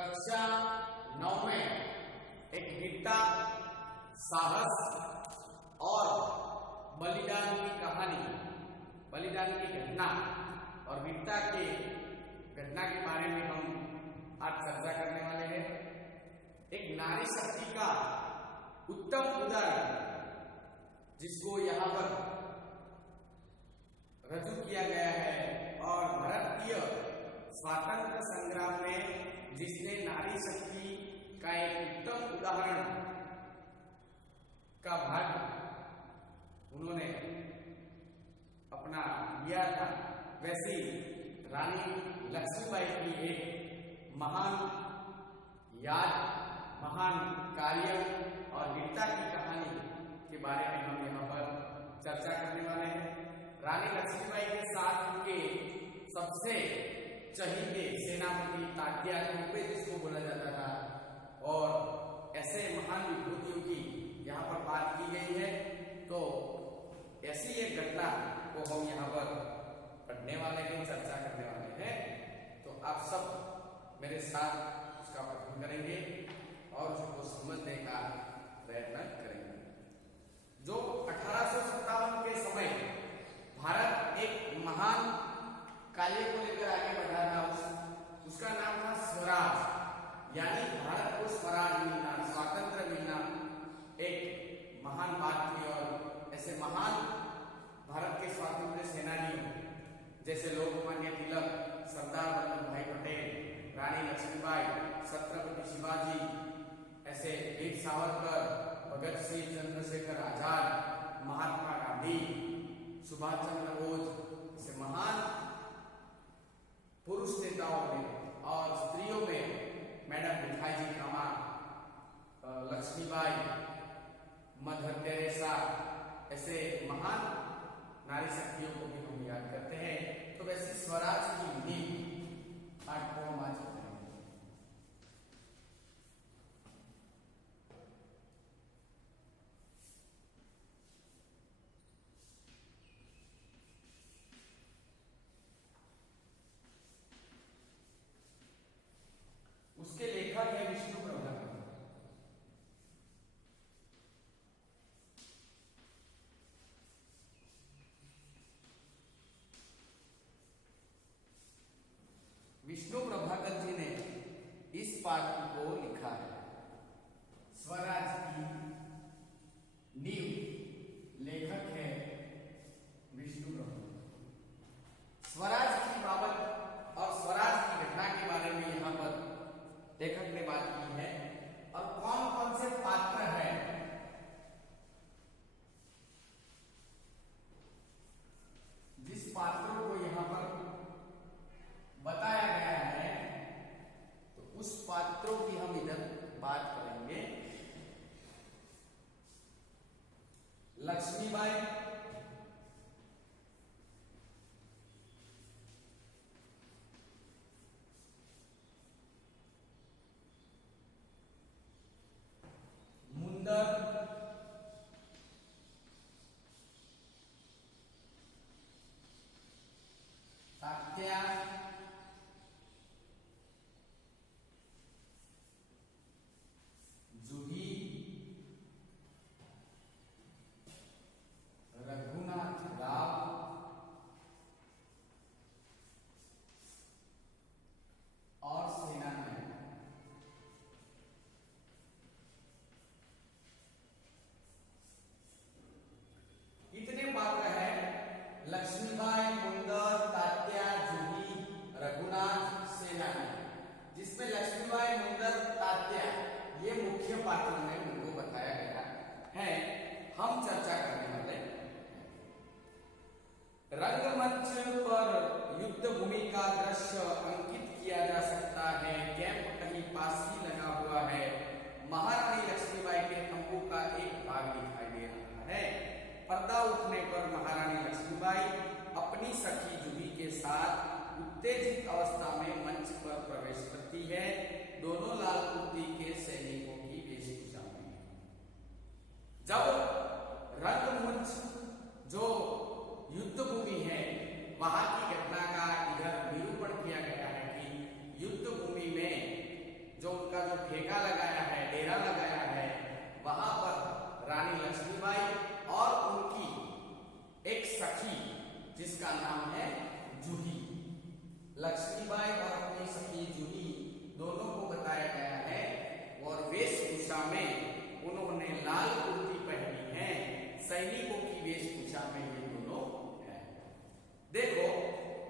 कक्षा 9 में एक वीरता, साहस और बलिदान की कहानी, बलिदान की घटना और वीरता की घटना के बारे में हम आज चर्चा करने वाले हैं। एक नारी शक्ति का उत्तम उदाहरण जिसको यहाँ पर रजू किया गया है और भारतीय स्वातंत्र संग्राम में जिसने नारी शक्ति का एक उत्तम उदाहरण का भाग उन्होंने अपना लिया था, वैसी रानी लक्ष्मीबाई की एक महान याद, महान कार्य और वीरता की कहानी के बारे में हम यहाँ पर चर्चा करने वाले हैं। रानी लक्ष्मीबाई के साथ उनके सबसे चहीते सेनापति तात्या टोपे जिसको बोला जाता था, और ऐसे महान विभूतियों की यहाँ पर बात की गई है। तो ऐसी एक घटना को हम यहाँ पर पढ़ने वाले हैं, चर्चा करने वाले हैं। तो आप सब मेरे साथ उसका पठन करेंगे और उसको समझने का प्रयत्न करेंगे। जो 1857 के समय भारत एक महान कार्य को लेकर आगे बढ़ा था, उसका नाम था स्वराज, यानी भारत को स्वराज मिलना, स्वातंत्र मिलना एक महान बात थी। और ऐसे महान भारत के स्वातंत्र सेनानियों जैसे लोकमान्य तिलक, सरदार वल्लभ भाई पटेल, रानी लक्ष्मीबाई, छत्रपति शिवाजी, ऐसे वीर सावरकर, भगत सिंह, चंद्रशेखर आजाद, महात्मा गांधी, सुभाष चंद्र बोस, ऐसे महान पुरुष नेताओं में और स्त्रियों में मैडम भिखाजी कामा, लक्ष्मीबाई, मदर टेरेसा, ऐसे महान नारी शक्तियों को भी हम याद करते हैं। तो वैसे स्वराज की नींव पाठ को हम आज पढ़ेंगे। उसके लेखक है विष्णु प्रभाकर। विष्णु प्रभाकर जी ने इस पाठ को लिखा है। स्वराज की नींव, लेखक है विष्णु प्रभाकर। स्वराज की बाबत और स्वराज की घटना के बारे में यहाँ पर लेखक ने बात की है और कौन कौन से पात्र हैं जिस पात्रों को यहाँ पर बताया गया है, तो उस पात्रों की हम इधर बात करेंगे। लक्ष्मीबाई, मुंदर, तात्या, जूही, रघुनाथ राव, और सेनानायक। इतने पात्र हैं, लक्ष्मीबाई, मुंदर, तात्या, जूही, रघुनाथ, सेनानायक, जिसमें लक्ष्मीबाई, मुंदर, तात्या ये मुख्य पात्र हैं, उनको बताया गया है। हम चर्चा करने वाले रंगमंच पर युद्ध भूमि का दृश्य अंकित किया जा सकता है। कैंप कहीं पास ही लगा हुआ है। महारानी लक्ष्मीबाई के तंबू का एक भाग दिखाई दे रहा है। पर्दा उठने पर महारानी लक्ष्मीबाई अपनी सखी जूही के साथ उत्तेजित अवस्था में मंच पर प्रवेश करती है। दोनों लाल कुर्ती के सैनिकों की वेशभूषा में। जब रंगमंच जो युद्ध भूमि है वहां की घटना का इधर निरूपण किया गया है कि युद्ध भूमि में दोनों को बताया गया है और वेशभूषा में उन्होंने लाल कुर्ती पहनी है। सैनिकों की वेशभूषा में ये दोनों है। देखो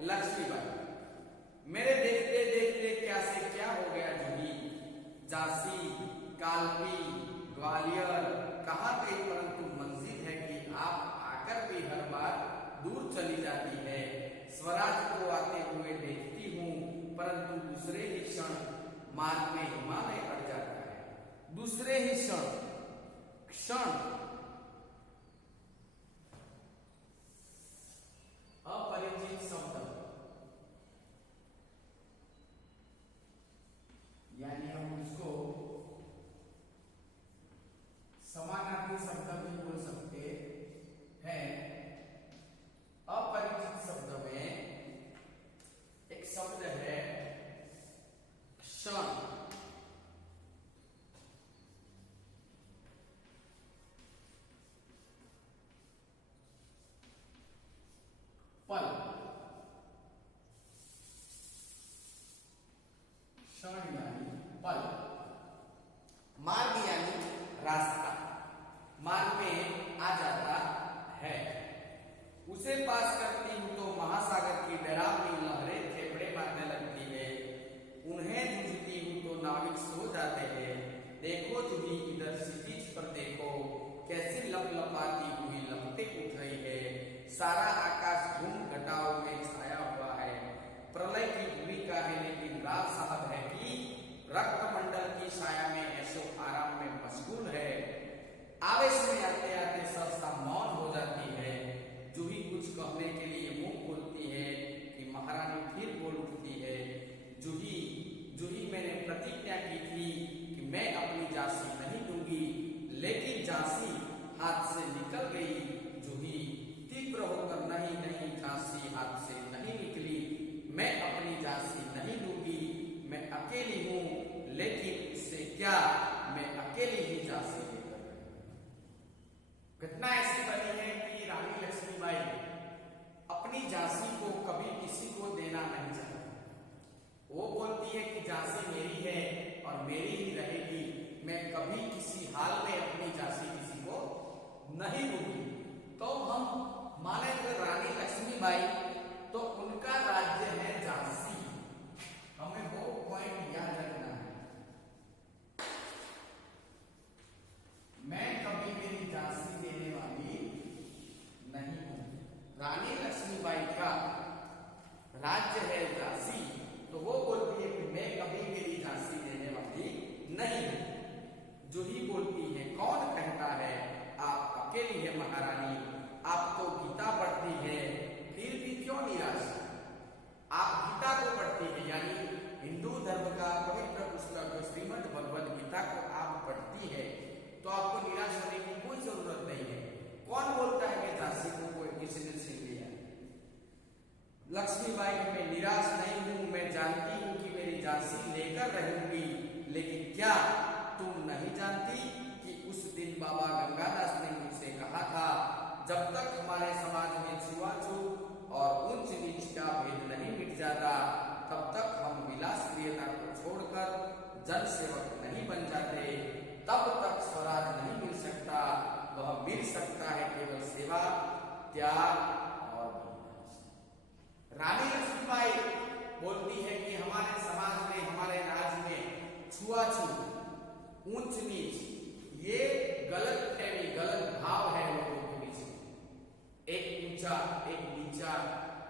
लक्ष्मीबाई, मेरे देखते देखते क्या से क्या हो गया जूही। झांसी, कालपी, ग्वालियर कहाँ गई, परंतु मंजिल है कि आप आकर भी हर बार दूर चली जाती है। स्वराज को आते हुए देखती हूँ, परंतु दूसरे ही क्षण मार्ग में हिमालय अड़ जाता है। दूसरे ही क्षण अपरिचित शब्द, यानी हम उसको समानार्थी शब्द भी बोल सकते हैं। अपरिचित शब्द में एक शब्द है क्षण। पल, क्षण यानी पल। मार्ग यानी रास्ता, मार्ग में आ जाता है। उसे पास करती हूं तो महासागर की डरावनी लहरें फेफड़े मारने लगती है। उन्हें जूझती हूं तो नाविक सो जाते हैं। देखो जूही इधर क्षितिज पर देखो, कैसी लपलपाती हुई लपटें उठ रही है। सारा आकाश धूम घटाओं में छाया हुआ है। प्रलय की भूमिका है, लेकिन राज साहब है कि रक्तमंडल की छाया में ऐशो आराम में मशगूल है। आवेश में आते आते सहसा मौन हो जाती है। जूही कुछ कहने के लिए मुंह खोलती है कि महारानी फिर बोल उठती है। जूही जूही, मैंने प्रतिज्ञा की थी कि मैं अपनी झांसी नहीं दूंगी, लेकिन झांसी हाथ से निकल गई। जूही तीव्र होकर नहीं नहीं, झांसी हाथ से नहीं निकली। मैं अपनी झांसी नहीं दूंगी। मैं अकेली हूं, लेकिन उससे क्या, मैं अकेली ही झांसी लेकर गई। घटना ऐसी बनी है कि रानी लक्ष्मीबाई अपनी झांसी को कभी किसी को देना नहीं चाहती। वो बोलती है कि झांसी मेरी है और मेरी ही रहेगी। मैं कभी किसी हाल में अपनी झांसी किसी को नहीं दूंगी। तो हम माने अगर रानी लक्ष्मीबाई, तो उनका राज्य है झांसी। हमें वो पॉइंट याद रखना है। मैं कभी मेरी झांसी देने वाली नहीं हूं। रानी लक्ष्मीबाई का राज्य है झांसी, तो वो बोलती है कि मैं कभी मेरी झांसी देने वाली नहीं हूं। जूही बोलती है, कौन कहता है आप अकेली है महारानी। आप तो गीता पढ़ती है, फिर भी क्यों निराश। आप गीता को पढ़ती है, यानी हिंदू धर्म का पवित्र पुस्तक श्रीमद् भगवद गीता को आप पढ़ती है, तो आपको निराश होने की कोई जरूरत नहीं है। कौन बोलता है कि झांसी को कोई किसी ने छीन लिया। लक्ष्मीबाई, मैं निराश नहीं हूं। मैं जानती हूं कि मेरी झांसी लेकर रहूंगी, लेकिन क्या तुम नहीं जानती कि उस दिन बाबा गंगादास ने मुझसे कहा था, जब तक हमारे समाज में छुआछूत और ऊंच नीच का भेद नहीं मिट जाता, तब तक हम विलास प्रियता को छोड़कर जन सेवक नहीं बन जाते। तब तक स्वराज नहीं मिल सकता। वह मिल सकता है केवल सेवा, त्याग और बलिदान। रानी लक्ष्मीबाई बोलती है कि हमारे समाज में, हमारे राज्य में छुआछूत, ऊंच नीच, ये गलत फहमी, गलत भाव है लोगों के बीच में। एक ऊंचा एक नीचा,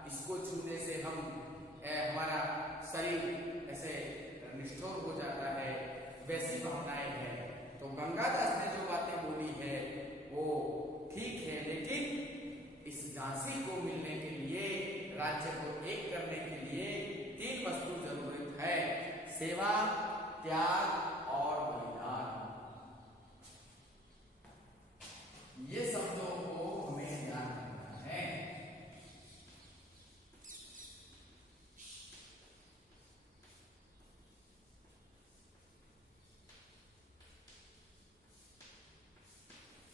इसको छूने से हम हमारा शरीर ऐसे निष्ठुर हो जाता है, वैसी भावनाएं हैं। तो गंगादास ने जो बातें बोली है वो ठीक है, लेकिन इस झांसी को मिलने के लिए, राज्य को एक करने के लिए 3 वस्तु जरूरत है: सेवा, त्याग और बलिदान। ये शब्दों को हमें ध्यान रखना है।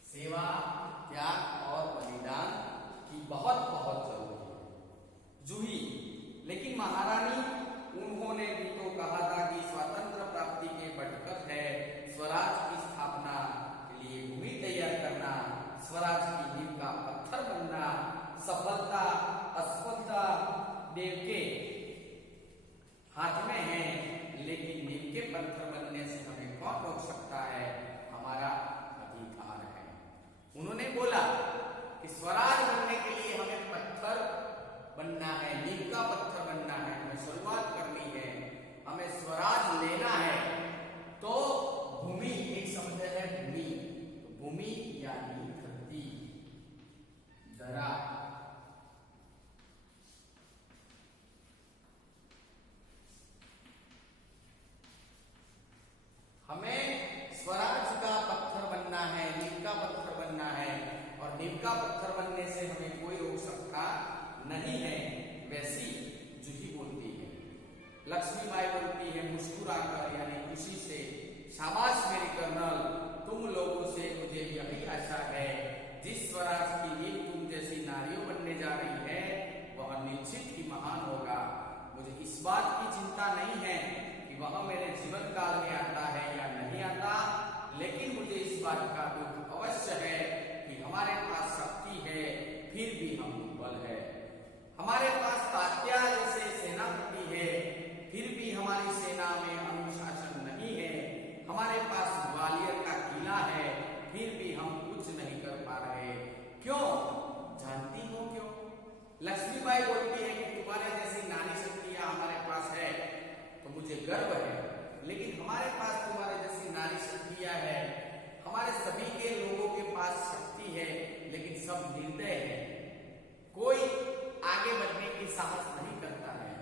सेवा, त्याग और बलिदान की बहुत बहुत जरूरत है। जूही, लेकिन महारानी, उन्होंने भी तो कहा था कि स्वतंत्र पत्थर बनने से हमें कौन रोक सकता है, हमारा अधिकार है। उन्होंने बोला कि स्वराज बनने के लिए हमें पत्थर बनना है, नीम का पत्थर बनना है, हमें शुरुआत करनी है, हमें स्वराज लेना है। तो भूमि, एक शब्द है भूमि, तो भूमि यानी धरती, धरा, हमें स्वराज का पत्थर बनना है, नीम का पत्थर बनना है, और नीम का पत्थर बनने से हमें कोई रोक सकता नहीं है। वैसी जूही बोलती है, लक्ष्मीबाई बोलती है मुस्कुराकर, यानी खुशी से, शाबाश मेरे कर्नल, तुम लोगों से मुझे यही आशा है, जिस स्वराज की नींव तुम जैसी नारियों बनने जा रही है वह निश्चित ही महान होगा। मुझे इस बात की चिंता नहीं है कि वह मेरे जीवन काल में आता है या नहीं आता, लेकिन मुझे इस बात का दुख अवश्य है कि हमारे पास शक्ति है फिर भी हम दुर्बल है, हमारे पास तात्या जैसे सेनापति है फिर भी हमारी सेना में अनुशासन नहीं है, हमारे पास ग्वालियर का किला है फिर भी हम कुछ नहीं कर पा रहे। क्यों? जानती हो क्यों? लक्ष्मीबाई बोलती है कि तुम्हारे जैसी नारी शक्तियां हमारे पास है तो मुझे गर्व है, लेकिन हमारे पास तुम्हारे जैसी नारी शक्तियां है, हमारे सभी के लोगों के पास शक्ति है, लेकिन सब निर्दय है, कोई आगे बढ़ने की साहस नहीं करता है।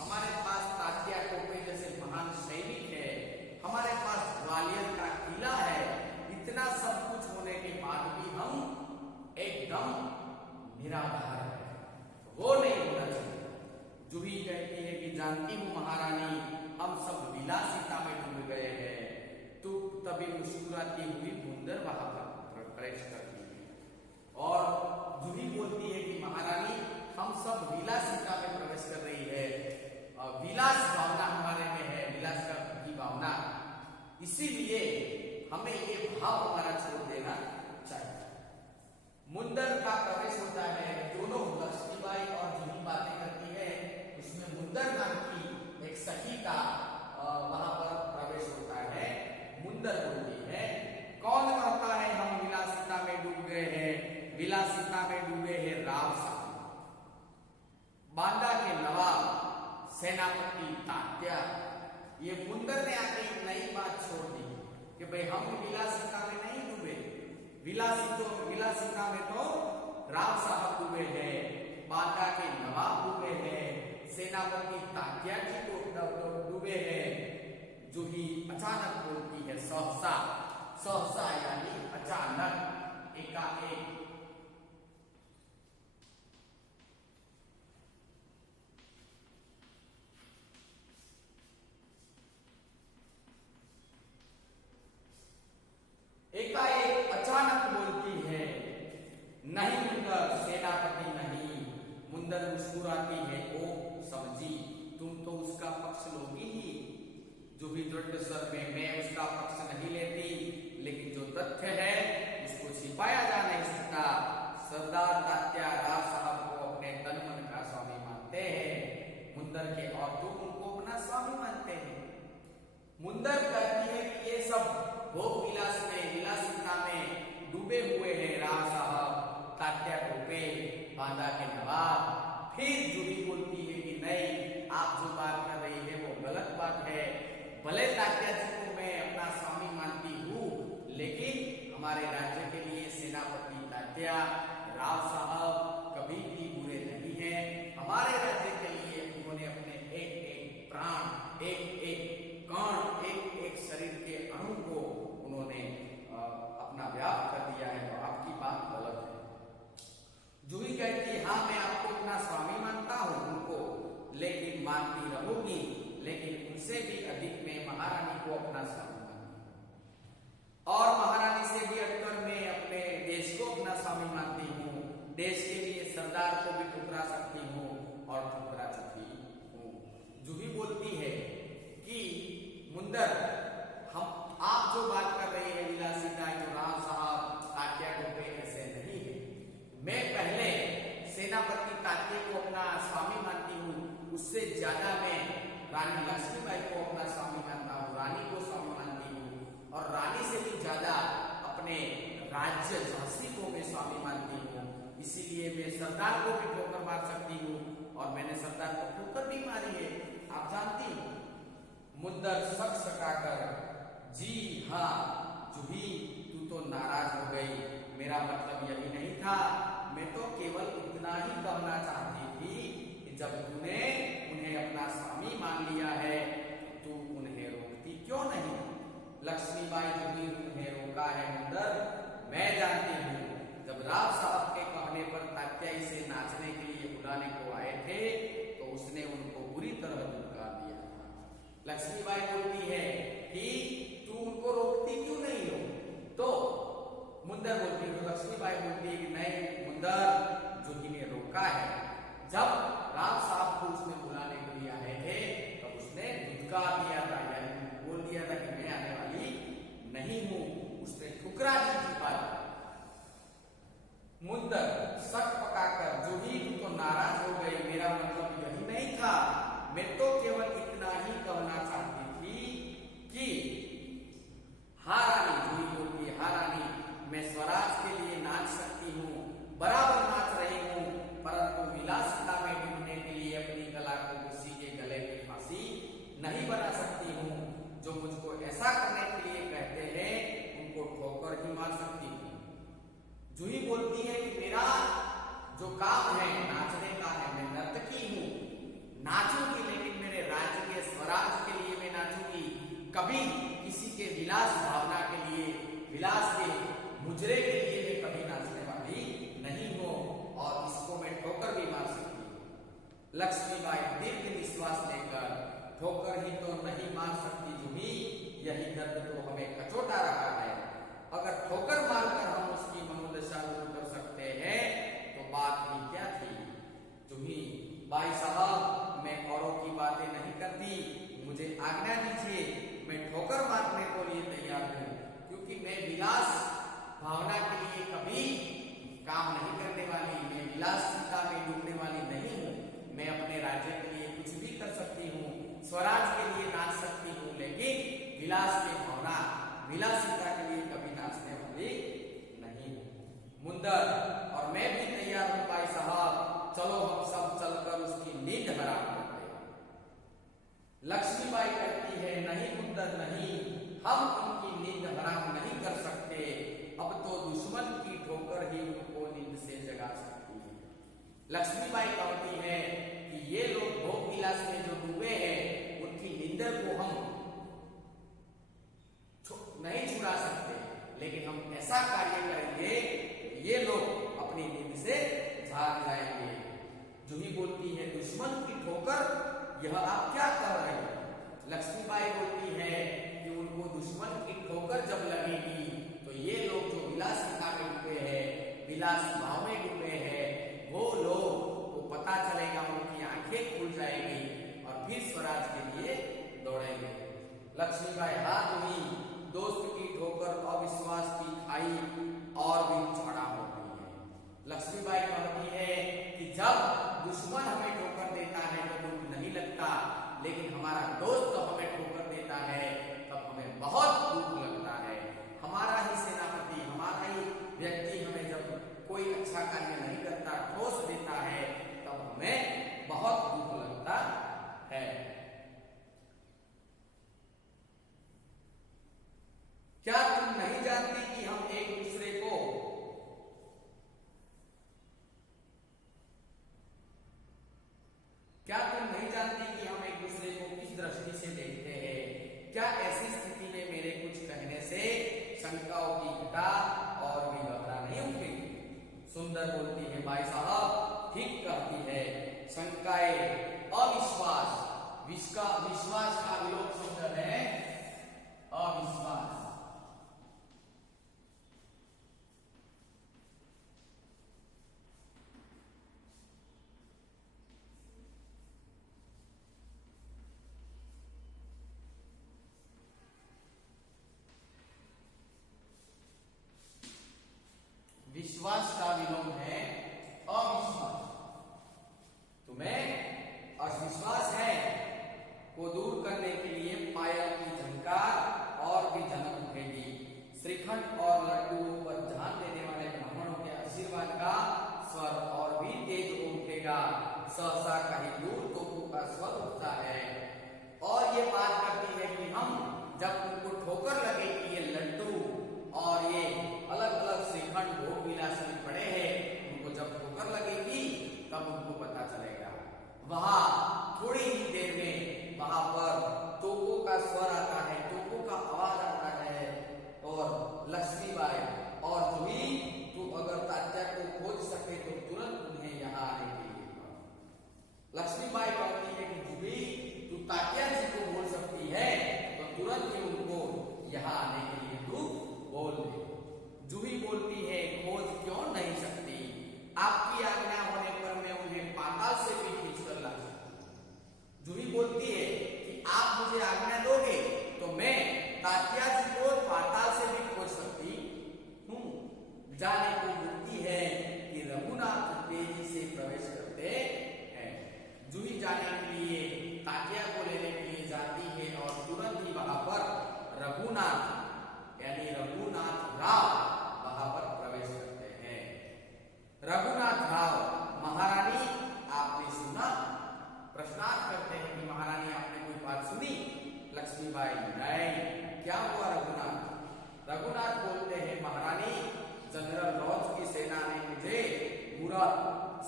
हमारे पास तात्या टोपे जैसे महान सैनिक है, हमारे पास ग्वालियर का किला है, इतना सब कुछ होने के बाद भी हम एकदम निराधार है, वो नहीं होना चाहिए। जूही कहती है कि जानती हूँ महारानी, हम सब विलासिता में डूब गए हैं। तो तभी मुस्कुराती हुई मुंदर वहां पर प्रवेश करती है और जूही बोलती है कि महारानी, हम सब विलासिता में प्रवेश कर रही है, और विलास भावना हमारे में है, विलास की भावना, इसीलिए हमें ये भाव हमारा छोड़ देना चाहिए। मुंदर का प्रवेश होता है, दोनों लक्ष्मीबाई और जूही बातें करती है, उसमें मुंदर नाम की एक सखी का वहां पर प्रवेश होता है। मुंदर बोलती है, कौन कहता है हम विलासिता में डूब गए हैं? विलासिता में डूबे हैं राव साहब, बांदा के नवाब, सेनापति तात्या। ये मुंदर ने आके एक नई बात छोड़ दी कि भाई हम विलासिता में नहीं डूबे, विलासिता में तो राव साहब डूबे हैं, बांदा के नवाब डूबे हैं, सेनापति तात्या जी को डूबे हैं। जूही अचानक बोलती है सहसा, सहसा यानी अचानक, एकाएक। एकाएक अचानक बोलती है, नहीं मुंदर, सेनापति नहीं। मुंदर मुस्कुराती है, ओ समझी, तुम तो उसका पक्ष लोगी ही। जो भी दृढ़ स्वर में मैं उसका पक्ष नहीं लेती, लेकिन जो तथ्य है उसको छिपाया जा नहीं सकता। सरदार तात्या राव साहब को अपने तन मन का स्वामी मानते हैं, मुंदर के और तुम उनको अपना स्वामी मानते हैं। मुंदर कहती है कि ये सब भोग विलास में, विलासिता में डूबे हुए हैं राव साहब, तात्या टोपे, बांदा के नवाब। फिर जूही बोलती है कि नहीं, आप जो बात कर रही है वो गलत बात है, भले तात्या जी को मैं अपना स्वामी मानती हूँ, लेकिन हमारे राज्य के लिए सेनापति तात्या राव साहब कभी भी बुरे नहीं हैं। हमारे राज्य के लिए उन्होंने अपने एक एक प्राण, एक एक कण, एक एक शरीर के अणु को उन्होंने अपना व्याप कर दिया है, तो आपकी बात गलत है। जूही कहती है, हाँ मैं आपको अपना स्वामी मानता हूँ उनको, लेकिन मानती रहूंगी, लेकिन उनसे भी अधिक मैं महारानी को अपना स्वामी मानती हूँ, और महारानी से भी हटकर मैं अपने देश को अपना स्वामी मानती हूँ। देश के लिए सरदार को भी ठुकरा सकती हूँ और ठुकरा चुकी हूँ। जूही बोलती है कि मुंदर, हम आप जो बात कर रहे हैं विलासिता, जो राव साहब तात्या टोपे ऐसे नहीं है। मैं पहले सेनापति तात्या को अपना स्वामी मानती हूँ, उससे ज्यादा मैं रानी लक्ष्मीबाई को अपना स्वामी मानता हूँ, रानी को इसलिए मैं सरदार को भी ठोकर मार सकती हूँ और मैंने सरदार को ठोकर भी मारी है, आप जानती हो। मुंदर सक सकाकर, जी हाँ जूही तू तो नाराज हो गई, मेरा मतलब यही नहीं था, मैं तो केवल इतना ही कहना चाहती थी कि जब तूने उन्हें अपना स्वामी मान लिया है तो तू उन्हें रोकती क्यों नहीं। लक्ष्मीबाई जूही उन्हें रोका है मुंदर, मैं जानती हूँ। जब राव साहब के कहने पर तात्याई से नाचने के लिए बुलाने को आए थे तो उसने उनको बुरी तरह धुतकार दिया था। लक्ष्मीबाई बोलती है कि तू उनको रोकती क्यों नहीं हो, तो मुंदर बोलती है, लक्ष्मीबाई बोलती है कि नहीं मुंदर, जूही ने रोका है। जब राव साहब को उसने बुलाने के लिए आए थे तब तो उसने धुतकार दिया था, यानी बोल दिया था कि मैं आने वाली नहीं हूं, उसने ठुकरा दी थी बात। मुंदर सक पकाकर, जूही तू तो नाराज हो गई, मेरा मतलब यही नहीं था, मैं तो केवल इतना ही कहना चाहती थी कि हाँ रानी, जूही बोलती है, हाँ रानी मैं स्वराज के लिए नाच सकती हूँ, बराबर नाच रही हूँ, परंतु विलासिता में डूबने के लिए अपनी कला को किसी के गले की फांसी नहीं बना सकती हूँ। जो मुझको ऐसा करने के लिए कहते हैं उनको ठोकर ही मार सकती हूँ। जूही बोलती है कि मेरा जो काम है नाचने का है, मैं नर्तकी हूँ, नाचूंगी, लेकिन मेरे राज्य के स्वराज के लिए मैं नाचूंगी, कभी किसी के विलास भावना के लिए, विलास के मुजरे के लिए मैं कभी नाचने वाली नहीं हूँ और इसको मैं ठोकर भी मार सकती हूँ। लक्ष्मीबाई दीर्घ निश्वास लेकर, ठोकर ही तो नहीं मार सकती जूही, यही दर्द तो हमें कचोटा रहा है, अगर ठोकर मारकर हम उसकी मनोदशा दूर कर सकते हैं तो बात ही क्या थी। जूही, भाई साहब मैं औरों की बातें नहीं करती, मुझे आज्ञा दीजिए, मैं ठोकर मारने को लिए तैयार हूँ, क्योंकि मैं विलास भावना के लिए कभी काम नहीं करने वाली, मैं विलासिता में डूबने वाली नहीं हूँ, मैं अपने राज्य के लिए कुछ भी कर सकती हूँ, स्वराज के लिए नाच सकती हूँ, लेकिन विलास की भावना, विलासिता के लिए कभी नाचने वाली नहीं हूँ। मुंदर, और मैं भी तैयार हूँ भाई साहब, चलो हम सब चलकर उसकी नींद हराम करते हैं। लक्ष्मीबाई कहती है, नहीं मुंदर नहीं, हम उनकी नींद हराम नहीं कर सकते, अब तो दुश्मन की ठोकर ही उनको नींद से जगा सकती है। लक्ष्मीबाई कहती है कि ये लोग भोग विलास में जो डूबे हैं उनकी नींदर को हम नहीं छुड़ा सकते, लेकिन हम ऐसा कार्य करेंगे ये लोग अपनी नींद से जाग जाएंगे। जूही बोलती है, दुश्मन की ठोकर, यह आप क्या कह रहे हैं। लक्ष्मीबाई बोलती है कि उनको दुश्मन की ठोकर जब लगेगी तो ये लोग जो विलासिता में डूबे हैं, विलास भाव में डूबे हैं, वो लोग को पता चलेगा, उनकी आंखें खुल जाएगी और फिर स्वराज के लिए दौड़ेंगे। लक्ष्मीबाई हाथ हुई, दोस्त की ठोकर अविश्वास की खाई और भी चौड़ा हो गई है। लक्ष्मीबाई कहती है कि जब दुश्मन हमें ठोकर देता है तो दुख नहीं लगता, लेकिन हमारा दोस्त हमें ठोकर देता है तब हमें बहुत दुख लगता है। हमारा ही सेनापति, हमारा ही व्यक्ति हमें जब कोई अच्छा कार्य नहीं करता, ठोस देता है, तब हमें बहुत दुख लगता है। क्या तुम नहीं जानती कि हम एक दूसरे को किस दृष्टि से देखते हैं? क्या ऐसी स्थिति में मेरे कुछ कहने से शंकाओं की घटा और भी गहरा नहीं उठेगी? सुंदर बोलती है, भाई साहब ठीक कहती है, शंकाएं, अविश्वास, विश्वास का विलोप शब्द है अविश्वास। विश्वास का विलोम है अविश्वास। तुम्हें अविश्वास है को दूर करने देर में वहां पर तोपों का स्वर आता है, तोपों का आवाज आता है और लक्ष्मीबाई और जूही तू अगर तात्या को खोज सके तो तुरंत उन्हें यहाँ आने के लिए कहो। लक्ष्मीबाई कहती है कि जूही तू तात्या जी को बोल सकती है तो तुरंत ही उनको यहाँ आने के लिए तू बोल दे। जूही बोलती है खोज क्यों नहीं सकती, आपकी आज्ञा होने पर मैं उन्हें पाताल से भी खींचकर ला सकती। जूही बोलती है कि आप मुझे आज्ञा दोगे तो मैं तात्या जी को पाताल से भी खोज सकती हूँ। जाने को मिलती है कि रघुनाथ तेजी से प्रवेश करते हैं। जूही जाने के लिए तात्या को लेने के लिए जाती है और तुरंत ही वहां पर रघुनाथ यानी रघुनाथ राव वहां पर प्रवेश करते हैं। रघुनाथ राव महारानी आपने सुना? प्रश्नार्थ करते हैं कि महारानी आपने कोई बात सुनी? लक्ष्मीबाई नहीं, क्या हुआ रघुनाथ? रघुनाथ बोलते हैं महारानी जनरल रॉज की सेना ने मुझे मुराद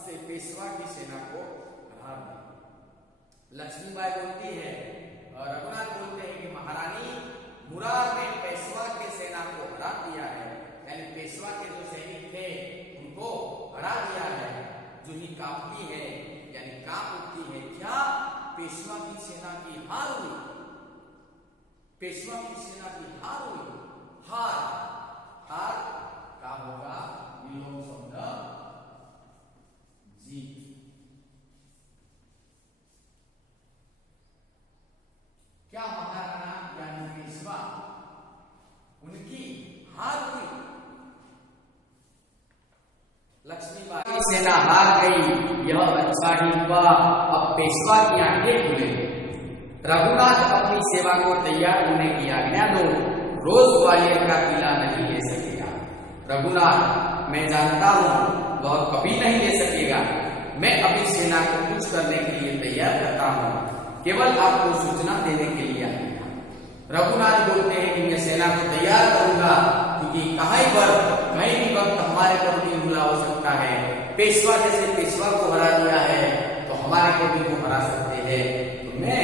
से पेशवा की सेना को हरा दिया। लक्ष्मीबाई बोलती है और रघुनाथ बोलते हैं कि महारानी मुराद ने पेशवा के सेना को हरा दिया है, यानी पेशवा के जो सैनिक थे उनको हरा दिया है। जूही कांपती है यानी कांप उठती है, क्या पेशवा की सेना की हार हुई? पेशवा की सेना की हार हुई? हार हार का होगा विलोम शब्द जीत। क्या महाराणा यानी पेशवा उनकी हार हुई? लक्ष्मीबाई की सेना हार गई, यह अच्छा ही हुआ। अब पेशवा की आंखें खुले। रघुनाथ अपनी सेवा को तैयार होने की आज्ञा दो, रोज ग्वालियर का किला नहीं ले सकेगा। रघुनाथ मैं जानता हूं वह कभी नहीं ले सकेगा। मैं अभी सेना को कुछ करने के लिए तैयार करता हूं, केवल आपको सूचना देने के लिए आया। रघुनाथ बोलते हैं कि मैं सेना को तैयार करूंगा क्योंकि कहीं भी वक्त हमारे पर भी हमला हो सकता है। पेशवा जैसे पेशवा को हरा दिया है तो हमारे को भी वो हरा सकते हैं। तो मैं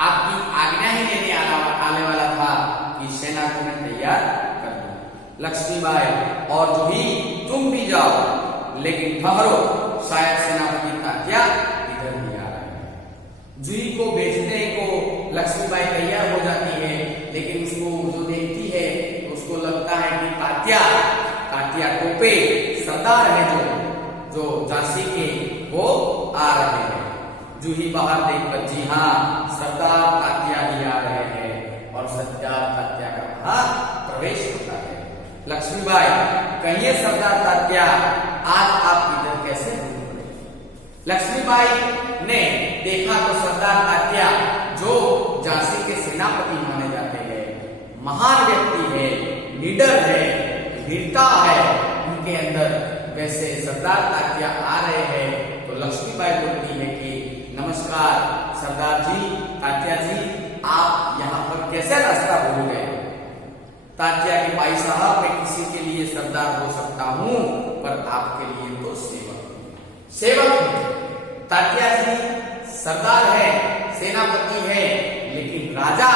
आपकी आज्ञा ही लेने आने वाला था कि सेना को मैं तैयार कर दूं। लक्ष्मीबाई और जूही तुम भी जाओ, लेकिन ठहरो, शायद सेनापति तात्या इधर भी आ रहा है। जूही को भेजने को लक्ष्मीबाई तैयार हो जाती है, लेकिन उसको जो देखती है उसको लगता है कि तात्या टोपे सरदार है जो झांसी के वो आ रहे हैं। जूही बाहर देखकर जी हाँ सरदार तात्या ही आ रहे हैं और सरदार तात्या का वहां प्रवेश होता है। लक्ष्मीबाई कहिए सरदार तात्या आज आप इधर कैसे पहुंचे? लक्ष्मीबाई ने देखा तो सरदार तात्या जो झांसी के सेनापति माने जाते हैं, महान व्यक्ति है, लीडर है, वीरता है उनके अंदर, वैसे सरदार तात्या आ रहे हैं। तो लक्ष्मीबाई बोलती है कि नमस्कार सरदार जी, तात्या जी, आप यहाँ पर कैसे रास्ता भूल गए? तात्या के भाई साहब मैं किसी के लिए सरदार हो सकता हूँ पर आपके लिए तो सेवक। तात्या जी सरदार है, सेनापति है, लेकिन राजा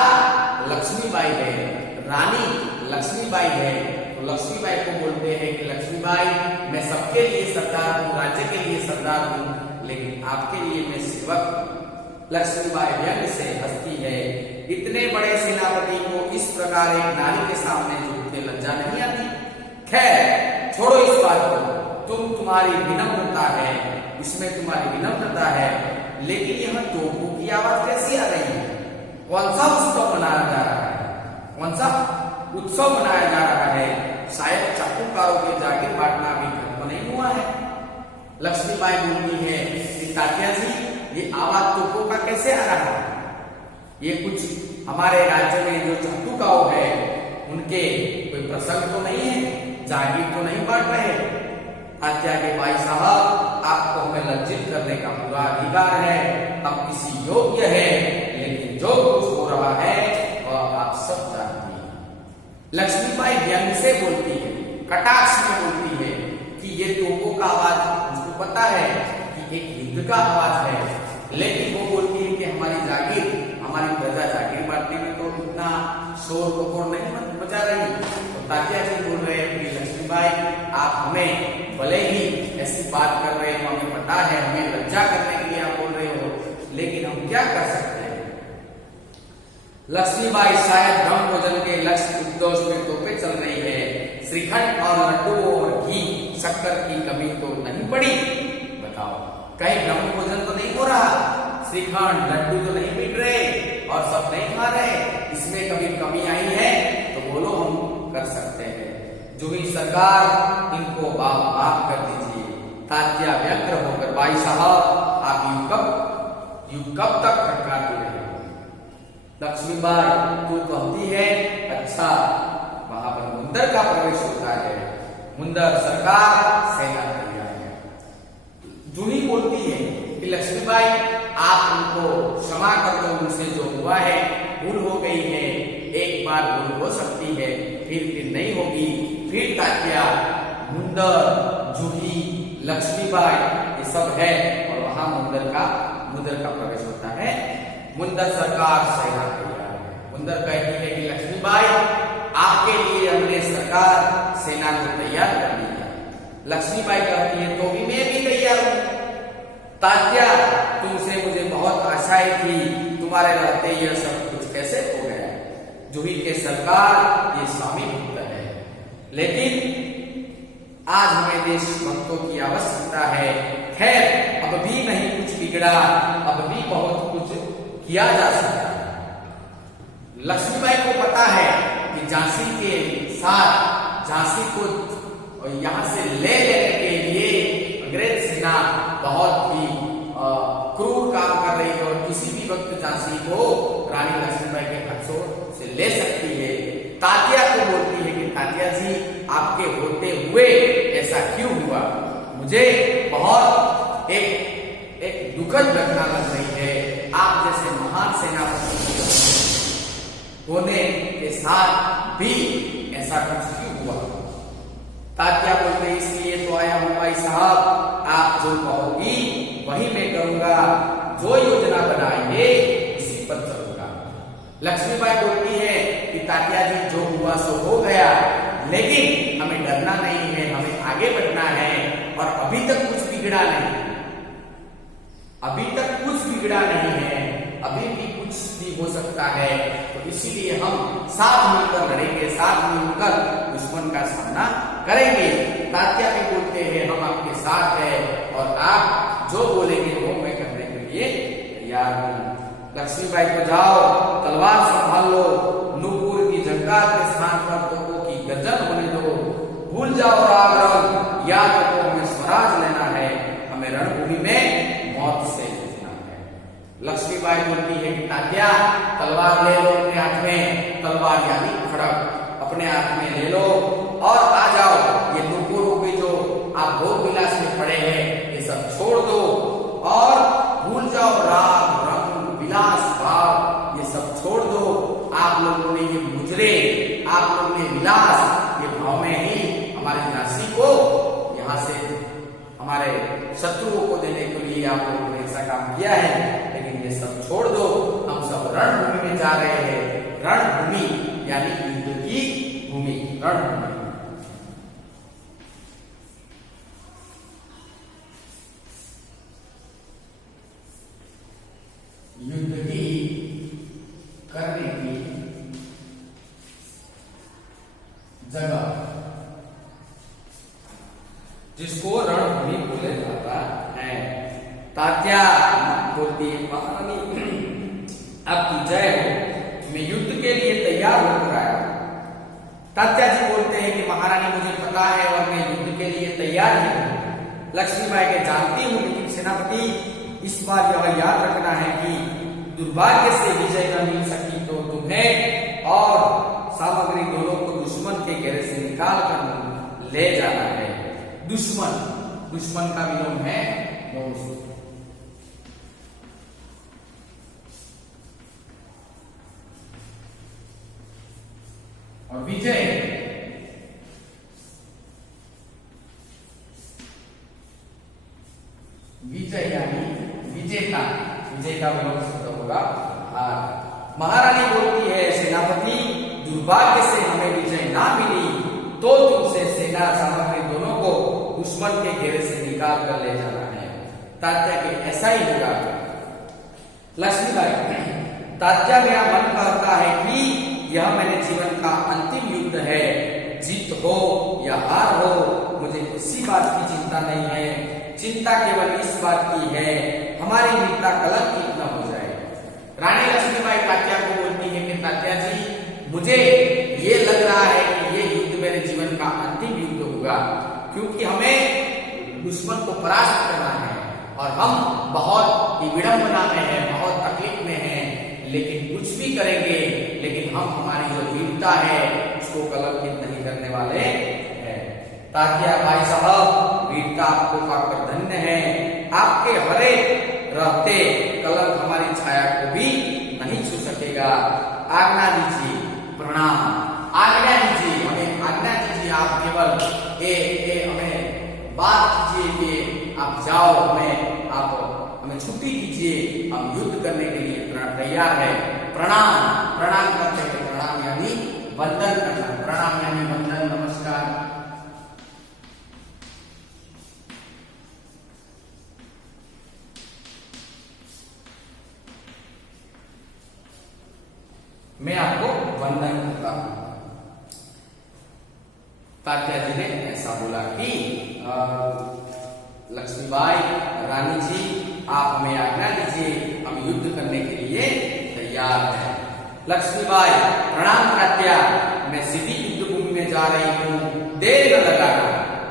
लक्ष्मीबाई है, रानी लक्ष्मीबाई है। तो लक्ष्मीबाई को बोलते हैं कि लक्ष्मीबाई मैं सबके लिए सरदार हूँ, राज्य के लिए सरदार हूँ, लेकिन आपके लिए मैं सेवक। लक्ष्मीबाई व्यंग से हंसती है। इतने बड़े सेनापति को इस प्रकार एक नारी के सामने झुकते लज्जा नहीं आती? खैर छोड़ो इस बात को, तुम्हारी विनम्रता है, इसमें तुम्हारी विनम्रता है, लेकिन यह तोपों की आवाज कैसी आ रही है? कौन सा उत्सव मनाया जा रहा है? कौन सा उत्सव मनाया जा रहा है? शायद चाकूकारों के जागीर बांटना अभी खत्म नहीं हुआ है। लक्ष्मीबाई बोलती है कि तात्या जी ये आवाज तोपों का कैसे आ रहा है? ये कुछ हमारे राज्य में जो चाकूकाओं है उनके कोई प्रसंग तो नहीं है, जागीर तो नहीं बांट रहे? तात्या के भाई साहब आपको हमें लज्जित करने का पूरा अधिकार है, अब किसी योग्य है, लेकिन जो कुछ हो रहा है वह आप सब जानती हैं। लक्ष्मीबाई व्यंग से बोलती है, कटाक्ष में बोलती है कि ये तोपों का आवाज मुझको पता है कि एक युद्ध का आवाज है, लेकिन वो बोलती है कि हमारी जागीर, हमारी प्रजा जागीर बांटने में तो इतना शोर बकोर नहीं मचा रही। तो तात्या जी बोल रहे हैं कि लक्ष्मीबाई आप हमें भले ही ऐसी बात कर रहे हो, हमें पता है, हमें लज्जा करने के लिए आप बोल रहे हो, लेकिन हम क्या कर सकते हैं। लक्ष्मीबाई शायद ब्रह्म भोजन के लक्ष्य उद्देश में तोपे चल रही है। श्रीखंड और लड्डू और घी शक्कर की कमी तो नहीं पड़ी। बताओ, कहीं ब्रह्म भोजन तो नहीं हो रहा, श्रीखंड लड्डू तो नहीं मिट रहे और सब नहीं खा रहे, इसमें कभी कमी आई है तो बोलो, हम कर सकते हैं। जो भी सरकार इनको माफ कर दीजिए। तात्या व्यग्र होकर, भाई साहब आप युग कब तक फटकारते रहे। लक्ष्मीबाई तो कहती है अच्छा, वहां पर मुंदर का प्रवेश होता है। मुंदर सरकार सेना तैयार है। जूही बोलती है कि लक्ष्मीबाई आप उनको क्षमा कर दो, उनसे जो हुआ है भूल हो गई है, एक बार भूल हो सकती है, फिर नहीं होगी। फिर तात्या, मुंदर, जूही, लक्ष्मीबाई ये सब है और वहां मुंदर का प्रवेश होता है। मुंदर सरकार सेना तैयार है। मुंदर कहती है कि लक्ष्मीबाई आपके लिए हमने सरकार सेना को तैयार कर दिया। लक्ष्मीबाई कहती है तो भी मैं भी तैयार हूं। तात्या, तुमसे मुझे बहुत आशाएं थी, तुम्हारे रहते यह सब कुछ कैसे हो गया। जूही के सरकार ये स्वामी भक्त है, लेकिन आज हमें देशभक्तों की आवश्यकता है। खैर, अब भी नहीं कुछ बिगड़ा, अब भी बहुत कुछ किया जा सकता है। लक्ष्मीबाई को पता है कि झांसी के साथ झांसी को यहां से ले लेने के लिए अंग्रेज सेना बहुत ही क्रूर काम कर रही है और किसी भी वक्त झांसी को रानी लक्ष्मीबाई के हाथों से ले सकती है। तात्या को बोलती है कि तात्या जी आपके होते हुए ऐसा क्यों हुआ, मुझे बहुत एक दुखद घटना लग रही है। आप जैसे महान सेनापति होने के साथ भी ऐसा कुछ क्यों हुआ। तात्या बोलते इसलिए तो आया हूं भाई साहब, आप जो कहोगी वही मैं करूंगा, जो योजना बनाएंगे इसी पर चलूंगा। लक्ष्मीबाई बोलती है कि तात्या जी जो हुआ सो हो गया, लेकिन हमें डरना नहीं है, हमें आगे बढ़ना है और अभी तक कुछ बिगड़ा नहीं, अभी तक कुछ बिगड़ा नहीं है, अभी भी कुछ भी हो सकता है। तो इसीलिए हम साथ मिलकर लड़ेंगे, साथ मिलकर दुश्मन का सामना करेंगे। तात्या भी बोलते हैं हम आपके साथ हैं और आप जो बोलेंगे वो मैं करने के लिए तैयार हूं। लक्ष्मीबाई को जाओ, तलवार संभाल लो, नूपुर की झंकार के स्थान पर तोपों की गर्जन होने दो, भूल जाओ राग रंग, याद रखो हमें स्वराज लेना है, हमें रणभूमि में मौत से जूझना है। लक्ष्मीबाई बोलती है कि तात्या तलवार ले लो अपने हाथ में, तलवार यानी खड़ग अपने हाथ में ले लो और आ जाओ। ये नूपुरों की जो आप भोग विलास में पड़े हैं ये सब छोड़ दो और भूल जाओ राग रंग विलास भाव, ये सब छोड़ दो। आप लोगों ने ये मुजरे, आप लोगों ने विलास, ये भाव में ही हमारी झांसी को यहाँ से हमारे शत्रुओं को देने के लिए आप लोगों ने ऐसा काम किया है, लेकिन ये सब छोड़ दो। हम सब रणभूमि में जा रहे हैं। रणभूमि यानी युद्ध की भूमि, रणभूमि। युद्ध की करने की जगह जिसको रणभूमि बोले जाता है। तात्या बोलती है महारानी आपकी जय हो, मैं युद्ध के लिए तैयार होकर आया। तात्या जी बोलते हैं कि महारानी मुझे पता है और मैं युद्ध के लिए तैयार ही हूं। लक्ष्मीबाई के जानती हूं, लेकिन सेनापति इस बार यह याद रखना है कि दुर्भाग्य से विजय न मिल सकी तो तुम्हें और सामग्री दोनों को दुश्मन के घेरे से निकाल कर ले जाना है। दुश्मन का विलोम है दोस्त। और विजय यानी विजेता। महारानी बोलती है, सेनापति दुर्भाग्य से हमें विजय ना मिली तो तुमसे सेना सामग्री दोनों को दुश्मन के घेरे से निकाल कर ले जाना है। तात्या के ऐसा ही होगा। लक्ष्मीबाई, तात्या मेरा मन कहता है कि यह मेरे जीवन का अंतिम युद्ध है। जीत हो या हार हो मुझे किसी बात की चिंता नहीं है। चिंता केवल इस बात की है हमारी वीरता कलंकित न हो जाए। रानी लक्ष्मीबाई तात्या को बोलती है कि तात्या जी, मुझे ये लग रहा है कि ये युद्ध मेरे जीवन का अंतिम युद्ध होगा, क्योंकि हमें दुश्मन को परास्त करना है और हम बहुत ही विडंबना में हैं, बहुत तकलीफ में हैं, लेकिन कुछ भी करेंगे लेकिन हम हमारी जो वीरता है उसको कलंकित नहीं करने वाले हैं। तात्या भाई साहब, वीरता आपको पाकर धन्य है। आपके हरे रहते कलंक हमारी छाया को भी नहीं छू सकेगा। आज्ञा दीजिए, प्रणाम। आज्ञा दीजिए, हमें आज्ञा दीजिए। आप केवल हमें बात कीजिए कि आप जाओ, हमें छुट्टी दीजिए, हम युद्ध करने के लिए तैयार है। प्रणाम। प्रणाम करते हैं। प्रणाम यानी वंदन करना। प्रणाम यानी वंदन, नमस्कार। मैं आपको वंदन करता हूं। तात्या जी ने ऐसा बोला कि लक्ष्मीबाई, रानी जी, आप हमें आज्ञा दीजिए, हम युद्ध करने के लिए तैयार हैं। लक्ष्मीबाई, प्रणाम तात्या, मैं सीधी युद्ध भूमि में जा रही हूँ, देर न लगाना।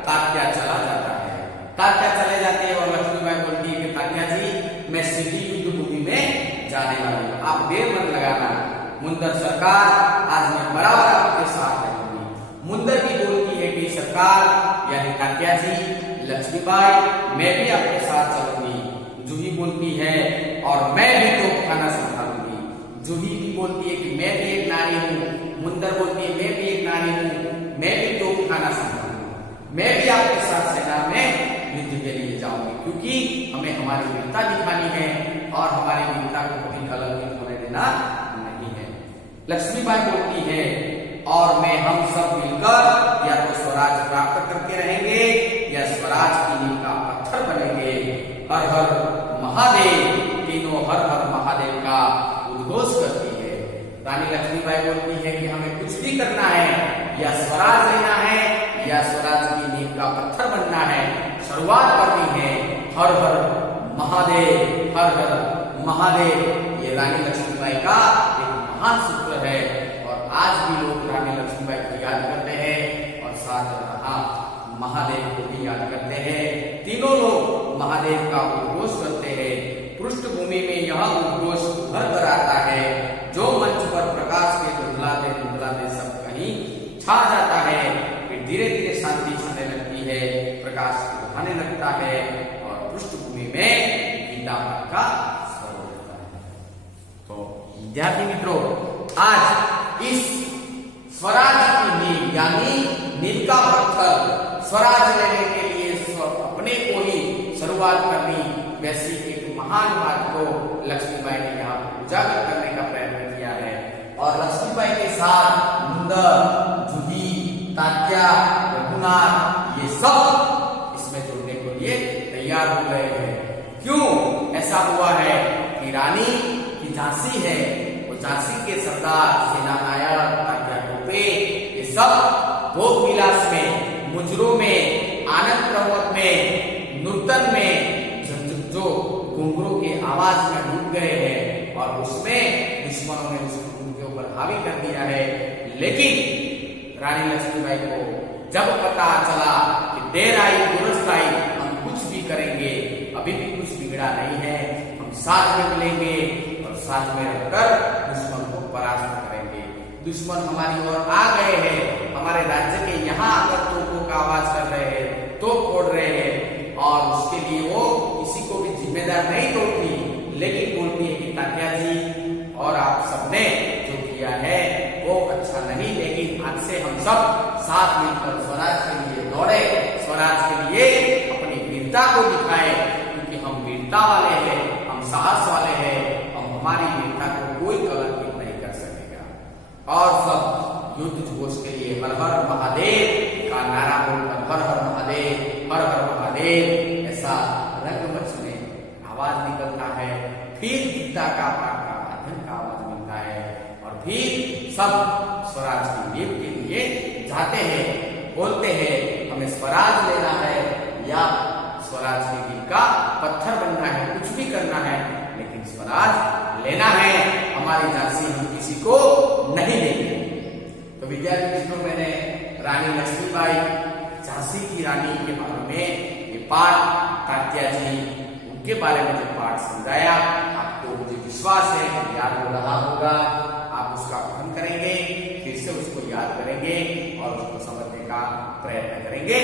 तात्या चला जाता है। तात्या चले जाते हैं और लक्ष्मीबाई बोलती है कि तात्या जी, मैं सीधी युद्ध भूमि में जाने वाली हूँ, आप देर मत लगाना। मुंदर सरकार, आज मैं बराबर आपके साथ रहूंगी। मुंदर भी बोलती है कि सरकार यानी तात्या जी, लक्ष्मीबाई, मैं भी आपके साथ चलूंगी। जूही बोलती है और मैं भी तो खाना संभालूंगी। जूही भी बोलती है कि मैं भी एक नारी हूँ। मुंदर बोलती है मैं भी एक नारी हूँ, मैं भी तो खाना संभालूंगी। मैं भी आपके साथ सेना में युद्ध के लिए जाऊंगी, क्योंकि हमें हमारी वीरता दिखानी है और हमारी वीरता को कभी कलंकित होने देना नहीं है। लक्ष्मीबाई बोलती है और मैं हम सब मिलकर या तो स्वराज प्राप्त करके रहेंगे या स्वराज की नींव का पत्थर बनेंगे। हर हर महादेव, तीनों हर हर महादेव का उद्घोष करती है। रानी लक्ष्मीबाई बोलती है कि हमें कुछ भी करना है, या स्वराज लेना है या स्वराज की नींव का पत्थर बनना है, शुरुआत करनी है। हर हर महादेव, हर हर महादेव, ये रानी लक्ष्मीबाई का एक महान सूत्र है और आज भी लोग रानी लक्ष्मीबाई को याद करते हैं और साथ महादेव को भी याद करते हैं। तीनों लोग महादेव का उद्घोष करते हैं। पृष्ठभूमि में यह उद्घोष भर कर आता है, जो मंच पर प्रकाश के धुंधलाते सब कहीं छा जाता है। फिर धीरे धीरे शांति छाने लगती है, प्रकाश बढ़ाने लगता है और पृष्ठभूमि में गीता का स्वर होता है। तो विद्यार्थी मित्रों, आज इस स्वराज की नींव यानी नींव का पत्थर, स्वराज लेने के लिए अपने को ही शुरुआत करनी, वैसी एक महान बात को लक्ष्मीबाई ने यहाँ उजागर करने का प्रयत्न किया है। और लक्ष्मीबाई के साथ मुंदर, जूही, तात्या, रघुनाथ, ये सब इसमें जुड़ने के लिए तैयार हो गए हैं। क्यों ऐसा हुआ है कि रानी की झांसी है, वो झांसी के सरदार, सेनानायक, तात्या टोपे, ये सब भोग विलास में, मुजरों में, आनंद प्रमोद में, नूतन में, जो घुंघरू के आवाज में डूब गए हैं और उसमें दुश्मनों ने उनके ऊपर हावी कर दिया है। लेकिन रानी लक्ष्मीबाई को जब पता चला कि देर आई दुरुस्त आई, हम कुछ भी करेंगे, अभी भी कुछ बिगड़ा नहीं है, हम साथ में मिलेंगे और साथ में रहकर दुश्मन को परास्त करेंगे। दुश्मन हमारी ओर आ गए हैं, हमारे राज्य के यहाँ आकर तोपों का आवाज कर रहे हैं, तोप फोड़ रहे हैं और उसके लिए वो किसी को भी जिम्मेदार नहीं तोड़ती, लेकिन बोलती है कि तात्या जी और आप सबने जो किया है वो अच्छा नहीं, लेकिन आज से हम सब साथ मिलकर स्वराज के लिए दौड़े, स्वराज के लिए अपनी वीरता को दिखाए, क्योंकि हम वीरता वाले हैं, हम साहस वाले हैं, हम हमारी वीरता को कोई कलंकित फिर सब स्वराज की नींव के लिए जाते हैं, बोलते हैं हमें स्वराज लेना है या स्वराज के दिल का पत्थर बनना है, कुछ भी करना है, लेकिन स्वराज लेना है। हमारी झांसी हम किसी को नहीं देंगे। तो विद्यार्थी मित्रों, मैंने रानी लक्ष्मीबाई झांसी की रानी के बारे में ये पाठ, तात्या जी उनके बारे में जो पाठ समझाया, आपको मुझे विश्वास है याद हो रहा होगा। आप उसका पठन करेंगे, फिर से उसको याद करेंगे और उसको समझने का प्रयत्न करेंगे।